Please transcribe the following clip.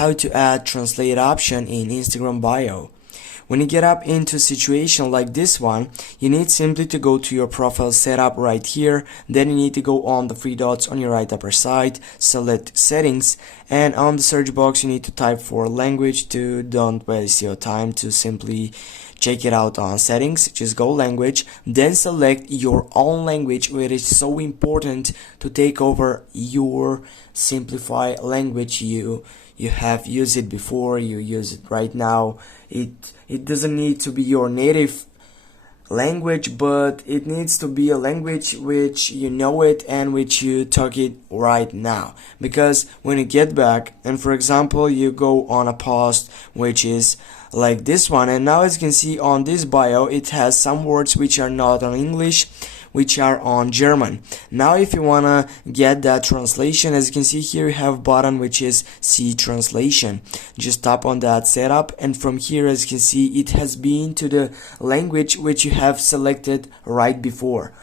how to add translate option in Instagram bio. When you get up into a situation like this one, you need simply to go to your profile setup right here. Then you need to go on the three dots on your right upper side, select settings, and on the search box you need to type for language. Don't waste your time to simply check it out on settings. Just go language, then select your own language, which is so important to take over your simplify language. You have used it before, you use it right now. It doesn't need to be your native language, but it needs to be a language which you know it and which you talk it right now. Because when you get back and for example you go on a post which is like this one, and now as you can see on this bio it has some words which are not on English, which are on German. Now if you wanna get that translation, as you can see here you have button which is see translation. Just tap on that setup, and from here as you can see it has been to the language which you have selected right before.